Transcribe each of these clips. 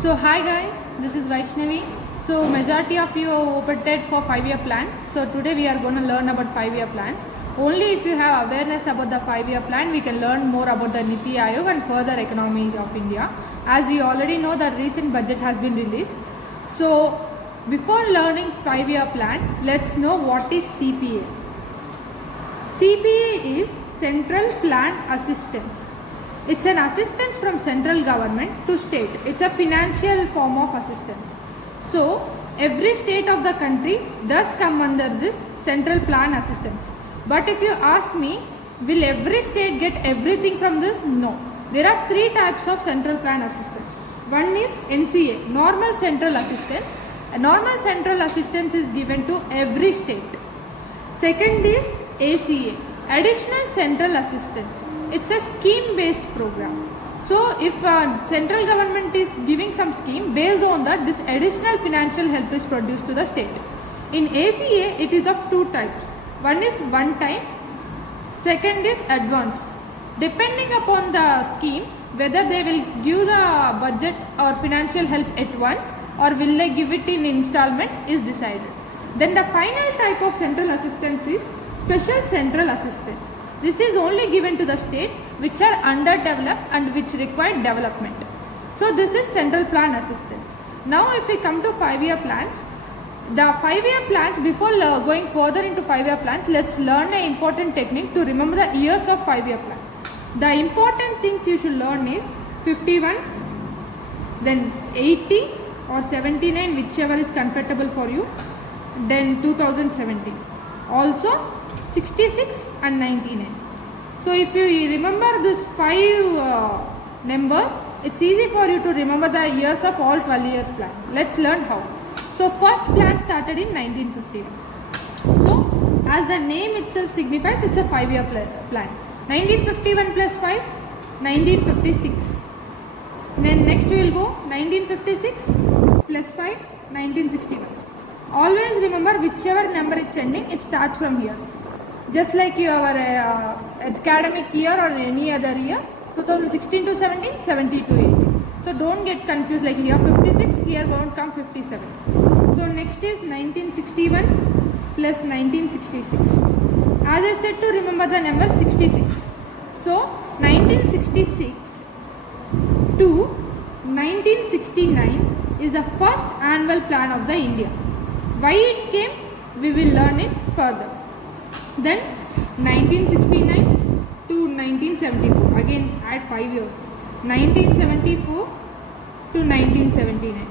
So hi guys, this is Vaishnavi. So majority of you opted for 5-year plans. So today we are going to learn about 5-year plans. Only if you have awareness about the 5-year plan, we can learn more about the Niti Aayog and further economy of India. As we already know, the recent budget has been released. So before learning 5-year plan, let's know what is CPA. CPA is Central Plan Assistance. It's an assistance from central government to state. It's a financial form of assistance. So every state of the country does come under this central plan assistance. But if you ask me, will every state get everything from this? No. There are three types of central plan assistance. One is NCA, normal central assistance. A normal central assistance is given to every state. Second is ACA, additional central assistance. It's a scheme based program. So if central government is giving some scheme, based on that this additional financial help is produced to the state. In ACA it is of two types. One is one time, second is advanced. Depending upon the scheme, whether they will give the budget or financial help at once or will they give it in installment is decided. Then the final type of central assistance is special central assistance. This is only given to the state which are underdeveloped and which require development. So this is central plan assistance. Now if we come to 5-year plans, the 5-year plans, before going further into 5-year plans, let's learn an important technique to remember the years of 5-year plan. The important things you should learn is 51, then 80 or 79, whichever is comfortable for you, then 2017. Also 66 and 99. So if you remember these 5 numbers, it's easy for you to remember the years of all 12 years plan. Let's learn how. So first plan started in 1951. So as the name itself signifies, it's a 5-year plan. 1951 plus 5, 1956. Then next we will go 1956 plus 5, 1961. Always remember whichever number it's ending, it starts from here. Just like your academic year or any other year, 2016 to 17, 70 to 80. So don't get confused, like here 56, here won't come 57. So next is 1961 plus 1966. As I said, to remember the number 66. So 1966 to 1969 is the first annual plan of the India. Why it came, we will learn it further. Then 1969 to 1974, again add 5 years, 1974 to 1979.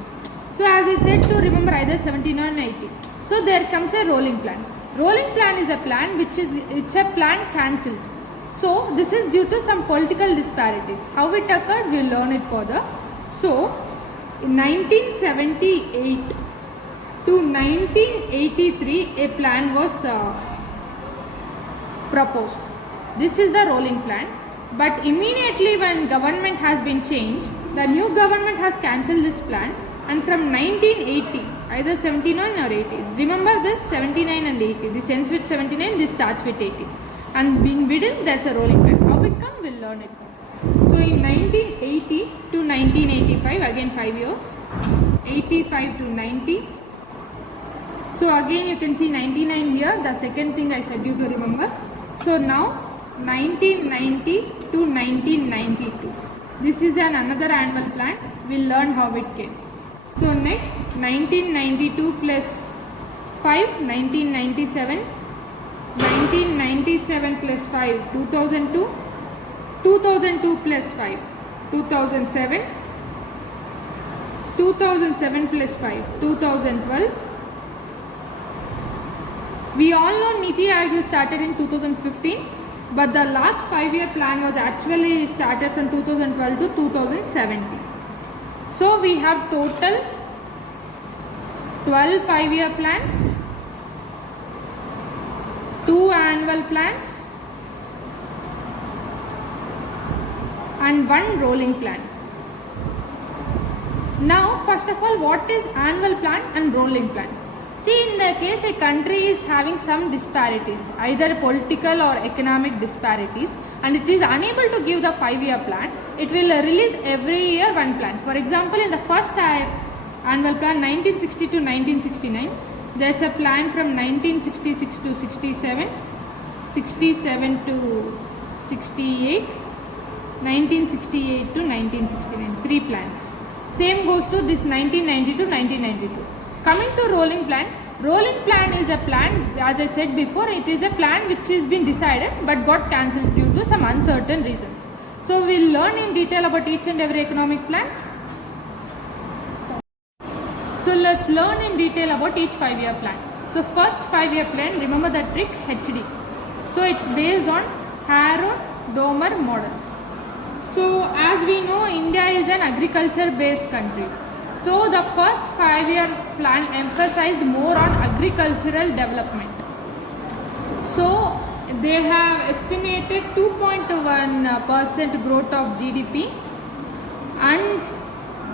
So as I said, to remember either 79 or 80. So there comes a rolling plan. Rolling plan is a plan which is, it's a plan cancelled. So this is due to some political disparities. How it occurred, we will learn it further. So in 1978 to 1983, a plan was proposed. This is the rolling plan. But immediately when government has been changed, the new government has cancelled this plan, and from 1980, either 79 or 80. Remember this 79 and 80. This ends with 79, this starts with 80. And being middle, there's a rolling plan. How it comes, we'll learn it. So in 1980 to 1985, again 5 years, 85 to 90. So again you can see 99 here, the second thing I said you to remember. So now 1990 to 1992. This is another annual plan. We'll learn how it came. So next 1992 plus 5, 1997. 1997 plus 5, 2002. 2002 plus 5, 2007. 2007 plus 5, 2012. We all know Niti Aayog started in 2015, but the last 5-year plan was actually started from 2012 to 2017. So we have total 12 5-year plans, 2 annual plans and 1 rolling plan. Now first of all, what is annual plan and rolling plan? See, in the case a country is having some disparities, either political or economic disparities, and it is unable to give the 5-year plan, it will release every year one plan. For example, in the first annual plan 1960 to 1969, there is a plan from 1966 to 67, 67 to 68, 1968 to 1969, 3 plans. Same goes to this 1990 to 1992. Coming to rolling plan is a plan, as I said before, it is a plan which has been decided but got cancelled due to some uncertain reasons. So we will learn in detail about each and every economic plans. So let's learn in detail about each 5-year plan. So first 5-year plan, remember the trick HD. So it's based on Harrod-Domer model. So as we know, India is an agriculture based country. So the first 5-year plan emphasized more on agricultural development. So they have estimated 2.1% growth of GDP, and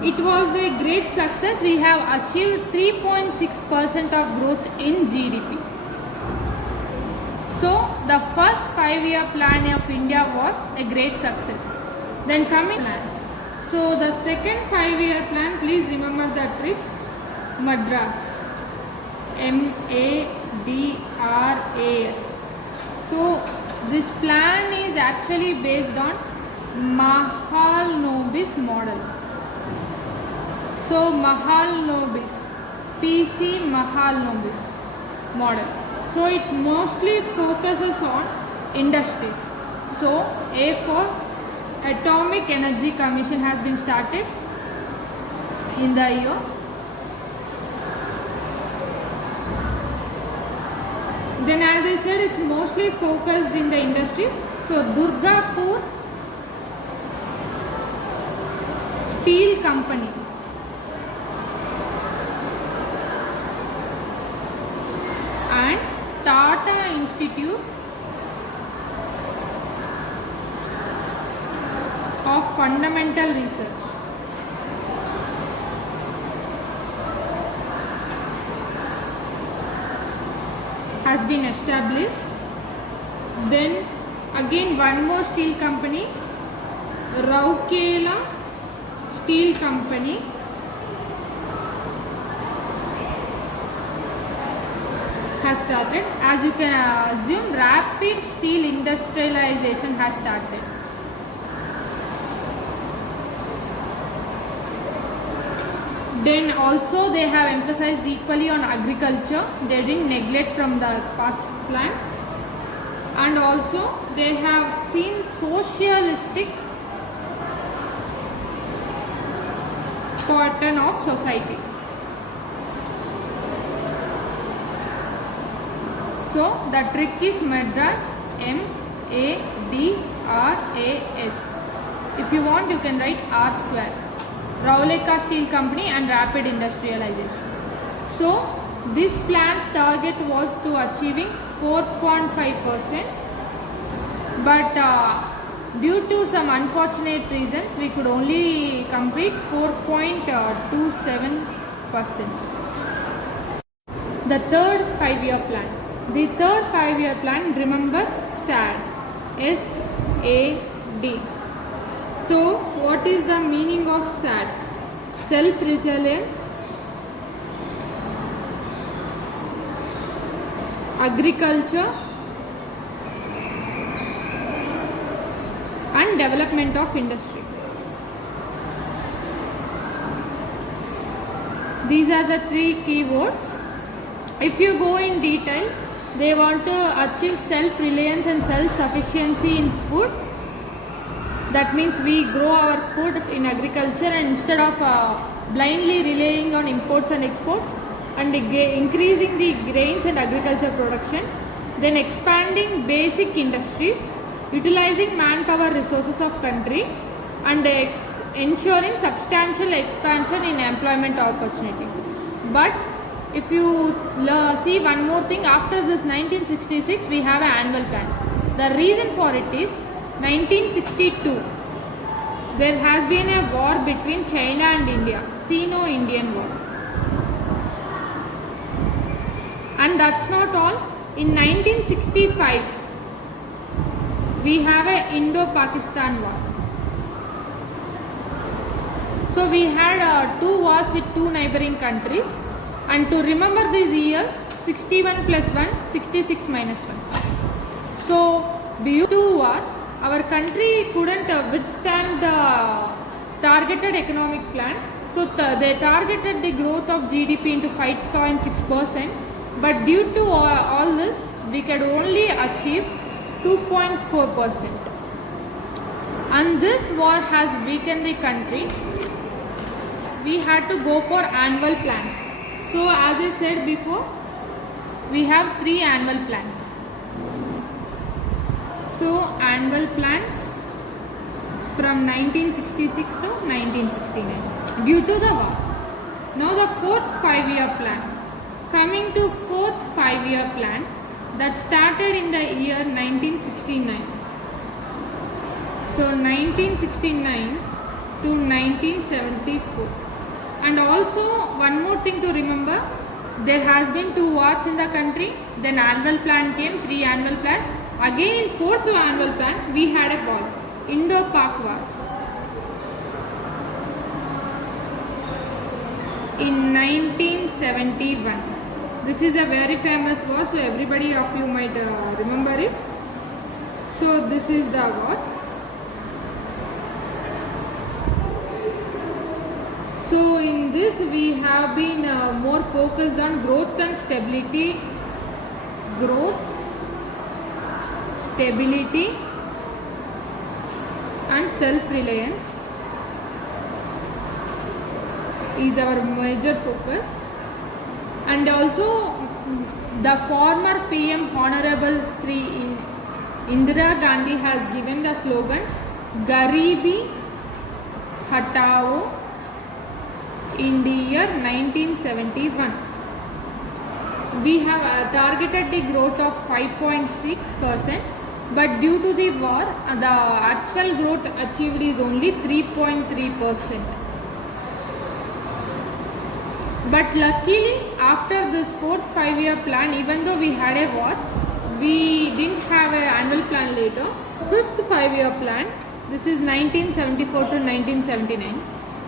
it was a great success. We have achieved 3.6% of growth in GDP. So the first 5-year plan of India was a great success. Then coming plan. So the second 5-year plan, please remember the trick, Madras, MADRAS. So this plan is actually based on Mahalanobis model. So Mahalanobis, PC Mahalanobis model. So it mostly focuses on industries. So A for Atomic Energy Commission has been started in the year. Then as I said, it's mostly focused in the industries. So Durgapur Steel Company and Tata Institute of Fundamental Research. Has been established. Then again one more steel company, Rourkela Steel Company, has started. As you can assume, rapid steel industrialization has started. Then also they have emphasized equally on agriculture. They didn't neglect from the past plan. And also they have seen socialistic pattern of society. So the trick is Madras, MADRAS. If you want, you can write R square. Rourkela Steel Company and rapid industrialization. So this plan's target was to achieving 4.5%, but due to some unfortunate reasons we could only complete 4.27%. The third 5-year plan. The third 5-year plan, remember SAD, SAD. So what is the meaning of SAD? Self-resilience, agriculture and development of industry. These are the 3 keywords. If you go in detail, they want to achieve self-reliance and self-sufficiency in food. That means we grow our food in agriculture, and instead of blindly relying on imports and exports, and increasing the grains and agriculture production. Then expanding basic industries, utilizing manpower resources of country, and ensuring substantial expansion in employment opportunity. But if you see one more thing, after this 1966 we have an annual plan. The reason for it is 1962 there has been a war between China and India, Sino-Indian War. And that's not all. In 1965 we have a Indo-Pakistan war. So we had 2 wars with 2 neighboring countries, and to remember these years, 61 plus 1, 66 minus 1. So due to wars, our country couldn't withstand the targeted economic plan. So they targeted the growth of GDP into 5.6%, but due to all this, we could only achieve 2.4%. And this war has weakened the country. We had to go for annual plans. So as I said before, we have 3 annual plans. So annual plans from 1966 to 1969 due to the war. Now the 4th 5-year plan. Coming to 4th 5-year plan that started in the year 1969. So 1969 to 1974. And also one more thing to remember, there has been 2 wars in the country, then annual plan came, 3 annual plans. Again in 4th annual plan, we had a war, Indo-Pak war. In 1971. This is a very famous war, so everybody of you might remember it. So this is the war. So in this we have been more focused on growth and stability. Growth, stability and self-reliance is our major focus. And also the former PM Honorable Sri Indira Gandhi has given the slogan Garibi Hatao in the year 1971. We have targeted the growth of 5.6%, but due to the war, the actual growth achieved is only 3.3%. But luckily, after this 4th 5-year plan, even though we had a war, we didn't have an annual plan later. 5th 5-year plan, this is 1974 to 1979.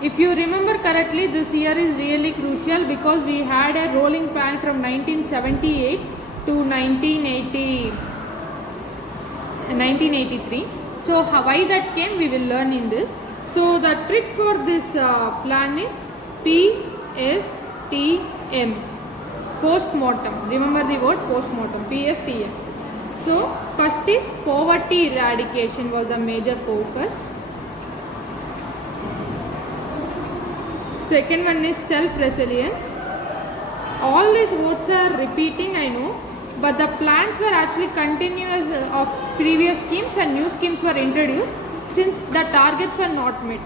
If you remember correctly, this year is really crucial because we had a rolling plan from 1978 to 1983. So why that came, we will learn in this. So the trick for this plan is PSTM, post-mortem. Remember the word post-mortem, PSTM. So first is poverty eradication was a major focus. Second one is self-resilience. All these words are repeating, I know, but the plans were actually continuous of previous schemes and new schemes were introduced since the targets were not met.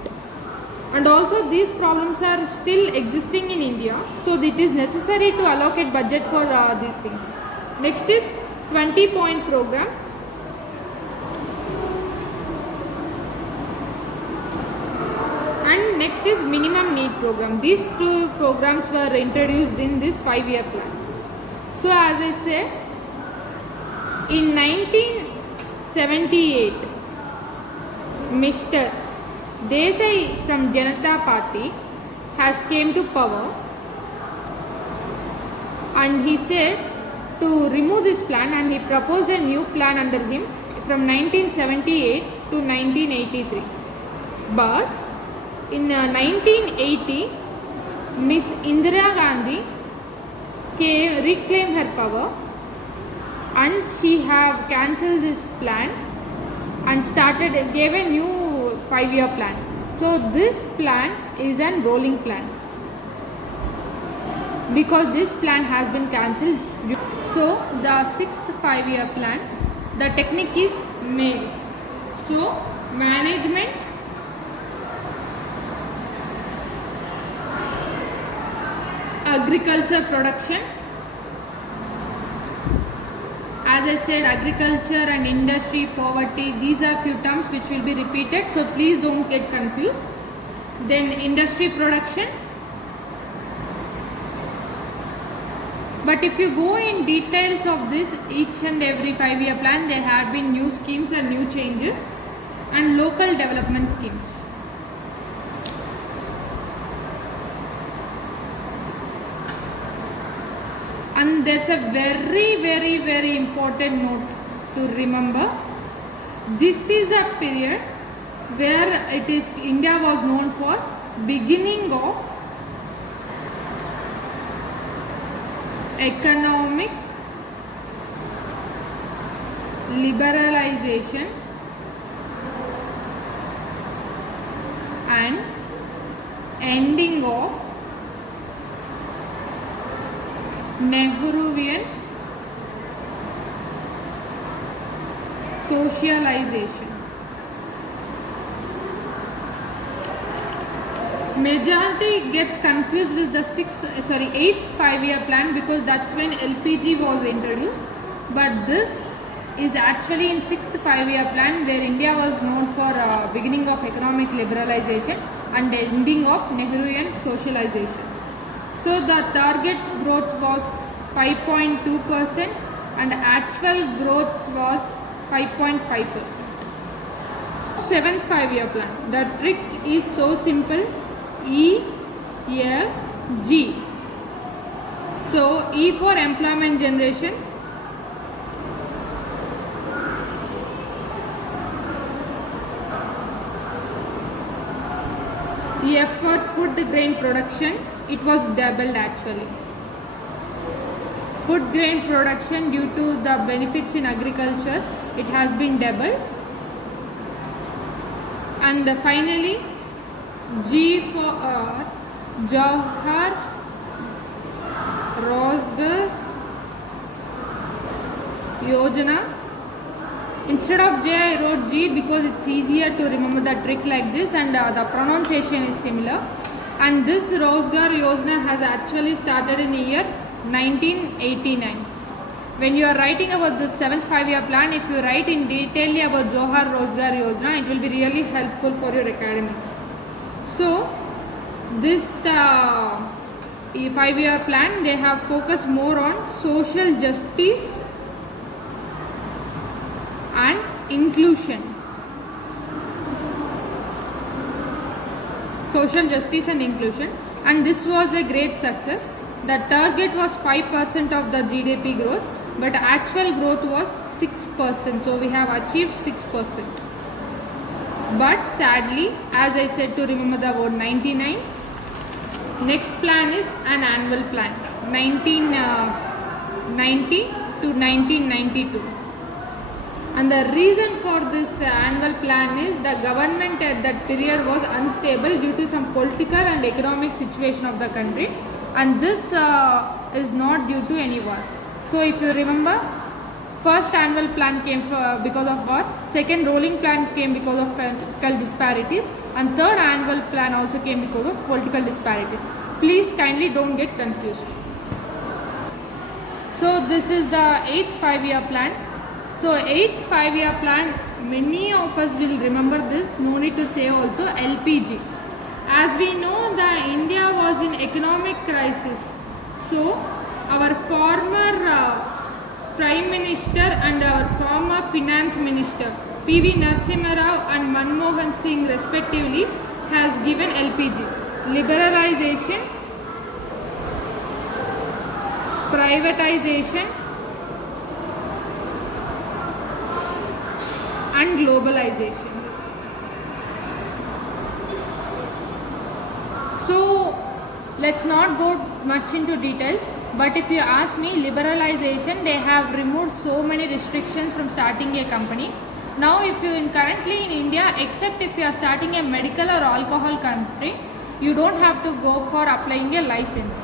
And also these problems are still existing in India, so it is necessary to allocate budget for these things. Next is 20-point program. And next is minimum need program. These 2 programs were introduced in this 5-year plan. So as I said, in 1978, Mr. Desai from Janata Party has came to power, and he said to remove this plan, and he proposed a new plan under him from 1978 to 1983. But in 1980, Miss Indira Gandhi reclaimed her power, and she have cancelled this plan and gave a new 5-year plan. So this plan is an rolling plan because this plan has been cancelled. So the 6th 5-year plan, the technique is made. So management, agriculture production. As I said, agriculture and industry, poverty, these are few terms which will be repeated, so please don't get confused. Then industry production, But if you go in details of this, each and every 5-year plan, there have been new schemes and new changes and local development schemes. And there's a very important note to remember. This is a period where India was known for beginning of economic liberalization and ending of Nehruvian socialization. Majority gets confused with the 8th 5-year plan because that's when LPG was introduced, but this is actually in 6th 5-year plan where India was known for beginning of economic liberalization and ending of Nehruvian socialization. So the target growth was 5.2% and actual growth was 5.5%. 7th 5-year plan. The trick is so simple. E, F, G. So E for employment generation, F for food grain production, it was doubled actually. Food grain production, due to the benefits in agriculture, it has been doubled. And finally G for Johar Rozgar Yojana. Instead of J, I wrote G because it's easier to remember the trick like this, and the pronunciation is similar. And this Rozgar Yojana has actually started in the year 1989. When you are writing about the 7th 5-year plan, if you write in detail about Johar Rozgar Yojana, it will be really helpful for your academics. So this 5-year plan, they have focused more on social justice and inclusion. Social justice and inclusion, and this was a great success. The target was 5% of the GDP growth, but actual growth was 6%. So we have achieved 6%. But sadly, as I said, to remember the word 99, next plan is an annual plan, 1990 to 1992. And the reason for this annual plan is the government at that period was unstable due to some political and economic situation of the country, and this is not due to any war. So if you remember, first annual plan came because of war, second rolling plan came because of political disparities, and third annual plan also came because of political disparities. Please kindly don't get confused. So this is the 8th 5-year plan. So 8th 5-year plan, many of us will remember this, no need to say also, LPG. As we know, India was in economic crisis. So our former Prime Minister and our former Finance Minister P.V. Narasimha Rao and Manmohan Singh respectively has given LPG. Liberalization, privatization and globalization. So let's not go much into details, but if you ask me, liberalization, they have removed so many restrictions from starting a company. Now if you currently in India, except if you are starting a medical or alcohol company, you don't have to go for applying a license.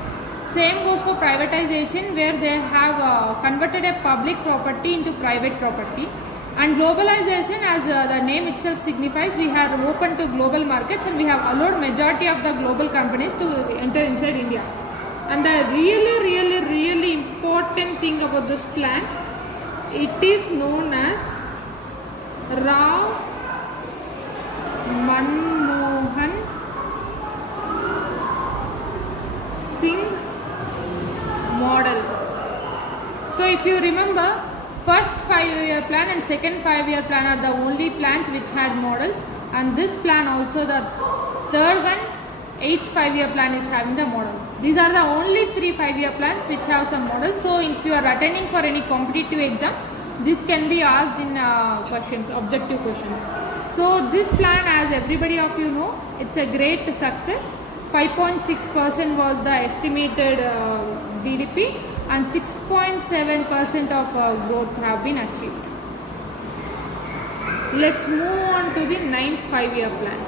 Same goes for privatization, where they have converted a public property into private property. And globalization, as the name itself signifies, we have opened to global markets and we have allowed majority of the global companies to enter inside India. And the really important thing about this plan, it is known as Rao Manmohan Singh model. So if you remember, first 5-year plan and second 5-year plan are the only plans which had models, and this plan also, the third one, 8th 5-year plan, is having the model. These are the only 3 5-year plans which have some models. So if you are attending for any competitive exam, this can be asked in questions, objective questions. So this plan, as everybody of you know, it's a great success. 5.6% was the estimated GDP, and 6.7% of growth have been achieved. Let's move on to the 9th 5-year plan.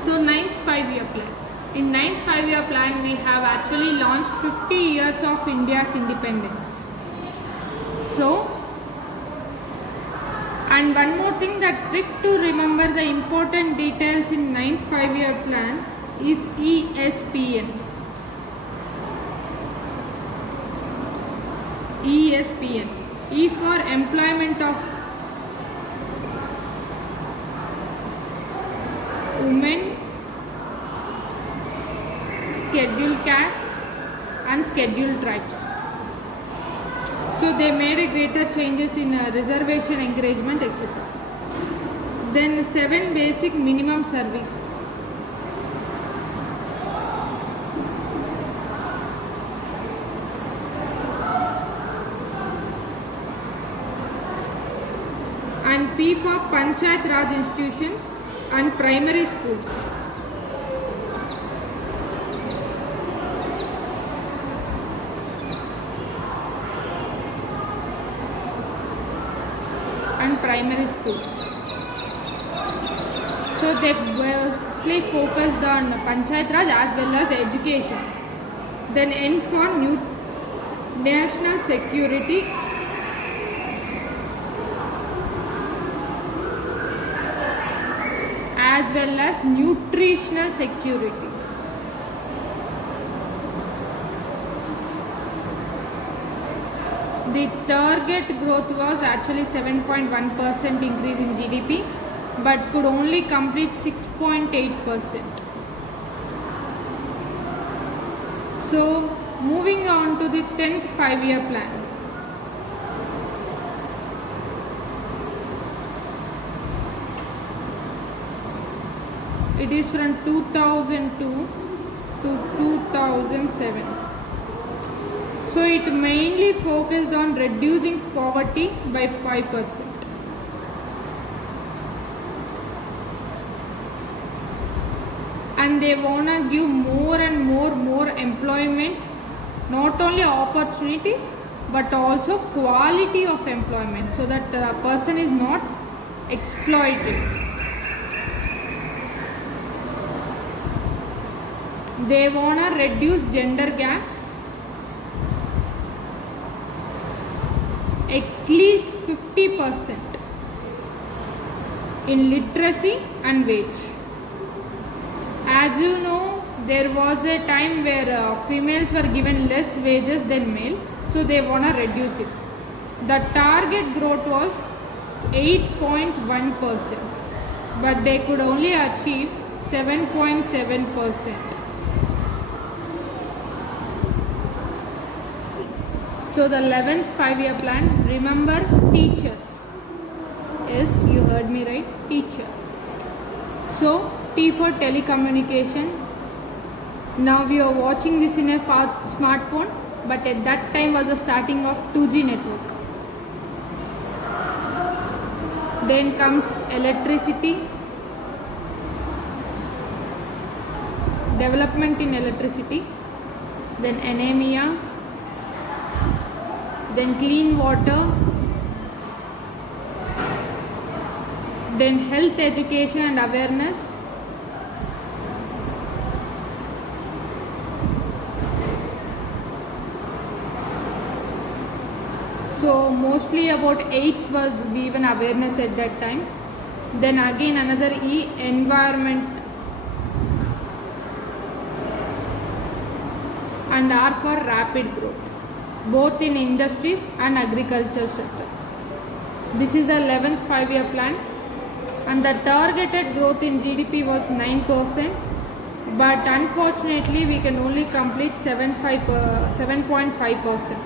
So 9th 5-year plan. In 9th 5-year plan, we have actually launched 50 years of India's independence. So, and one more thing, that trick to remember the important details in 9th 5-year plan is ESPN. ESPN. E for employment of women, scheduled castes and scheduled tribes. So they made a greater changes in reservation encouragement, etc. Then 7 basic minimum services. And P for Panchayat Raj institutions and primary schools. And primary schools. So they mostly focused on Panchayat Raj as well as education. Then N for national security as well as nutritional security. The target growth was actually 7.1% increase in GDP, but could only complete 6.8%. So moving on to the 10th 5-year plan. It is from 2002 to 2007. So it mainly focused on reducing poverty by 5%. And they wanna give more and more employment, not only opportunities but also quality of employment, so that the person is not exploited. They wanna reduce gender gaps, at least 50% in literacy and wage. As you know, there was a time where females were given less wages than male, so they wanna reduce it. The target growth was 8.1%, but they could only achieve 7.7%. So the 11th 5-year plan, remember teachers. Yes, you heard me right, teacher. So T for telecommunication. Now we are watching this in a smartphone, but at that time was the starting of 2G network. Then comes electricity, development in electricity, then anemia, then clean water, then health education and awareness, so mostly about AIDS was given awareness at that time. Then again another E, environment, and R for rapid growth, both in industries and agriculture sector. This is the 11th 5-year plan, and the targeted growth in GDP was 9%, but unfortunately we can only complete 7.5%.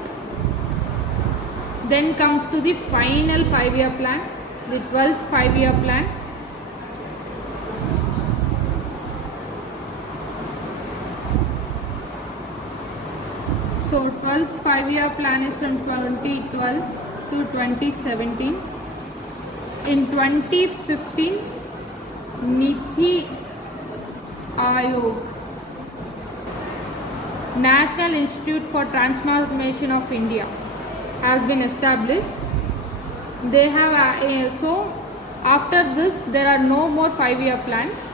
Then comes to the final 5-year plan, the 12th 5-year plan. So 12th 5-year plan is from 2012 to 2017. In 2015, Niti Aayog, National Institute for Transformation of India, has been established. They have so after this there are no more 5-year plans.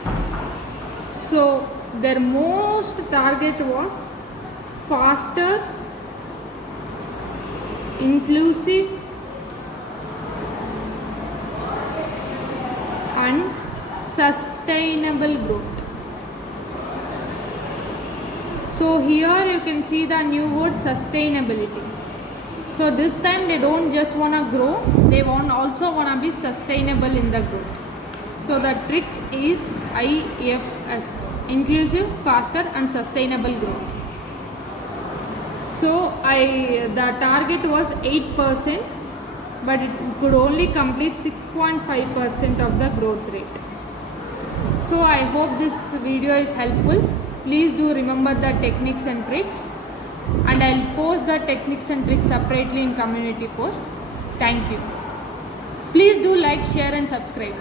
So their most target was faster, inclusive and sustainable growth. So here you can see the new word sustainability. So this time they don't just want to grow, they also want to be sustainable in the growth. So the trick is IFS, inclusive, faster and sustainable growth. So the target was 8%, but it could only complete 6.5% of the growth rate. So I hope this video is helpful. Please do remember the techniques and tricks, and I'll post the techniques and tricks separately in community post. Thank you. Please do like, share and subscribe.